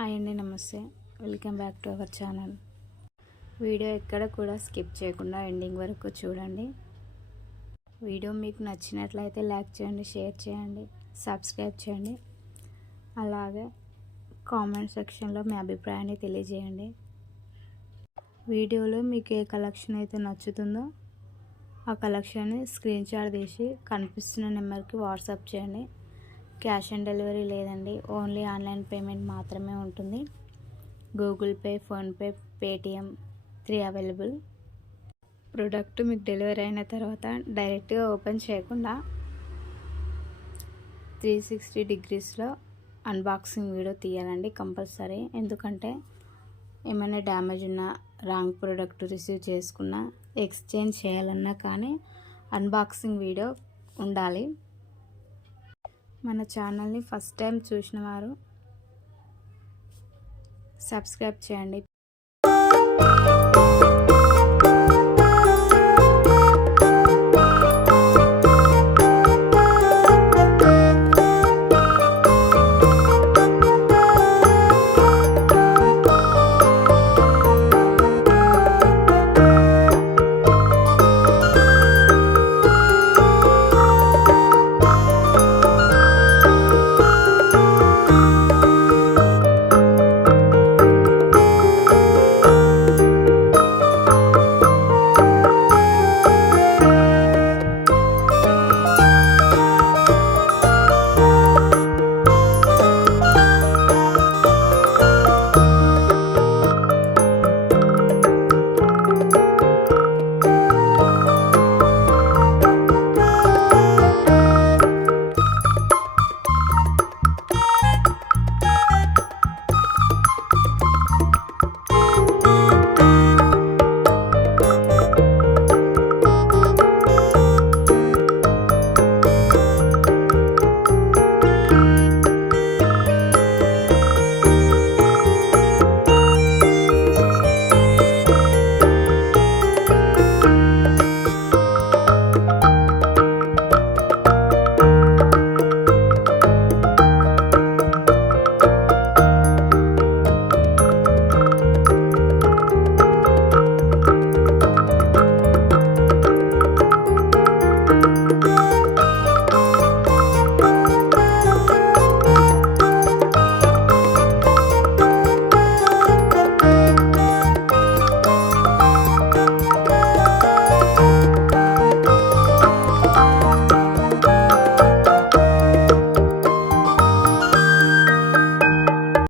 Hi అండి, నమస్తే. Welcome back to our channel. Video ఎక్కడ కూడా స్కిప్ చేయకుండా ఎండింగ్ వరకు చూడండి. వీడియో మీకు నచ్చినట్లయితే లైక్ చేయండి, షేర్ చేయండి, సబ్స్క్రైబ్ చేయండి. అలాగే కామెంట్ సెక్షన్లో మీ అభిప్రాయాన్ని తెలియజేయండి. వీడియోలో మీకు ఏ కలెక్షన్ అయితే నచ్చుతుందో ఆ కలెక్షన్ని స్క్రీన్ షాట్ తీసి కనిపిస్తున్న నెంబర్కి వాట్సాప్ చేయండి. క్యాష్ ఆన్ డెలివరీ లేదండి, ఓన్లీ ఆన్లైన్ పేమెంట్ మాత్రమే ఉంటుంది. Google pay, PhonePe, Paytm 3 available. Product మీకు డెలివరీ అయిన తర్వాత డైరెక్ట్గా ఓపెన్ చేయకుండా 360 డిగ్రీస్లో అన్బాక్సింగ్ వీడియో తీయాలండి కంపల్సరీ. ఎందుకంటే ఏమైనా డ్యామేజ్ ఉన్నా, రాంగ్ ప్రోడక్ట్ రిసీవ్ చేసుకున్నా, ఎక్స్చేంజ్ చేయాలన్నా కానీ అన్బాక్సింగ్ వీడియో ఉండాలి. మన ఛానల్ని ఫస్ట్ టైం చూసిన వారు సబ్స్క్రైబ్ చేయండి.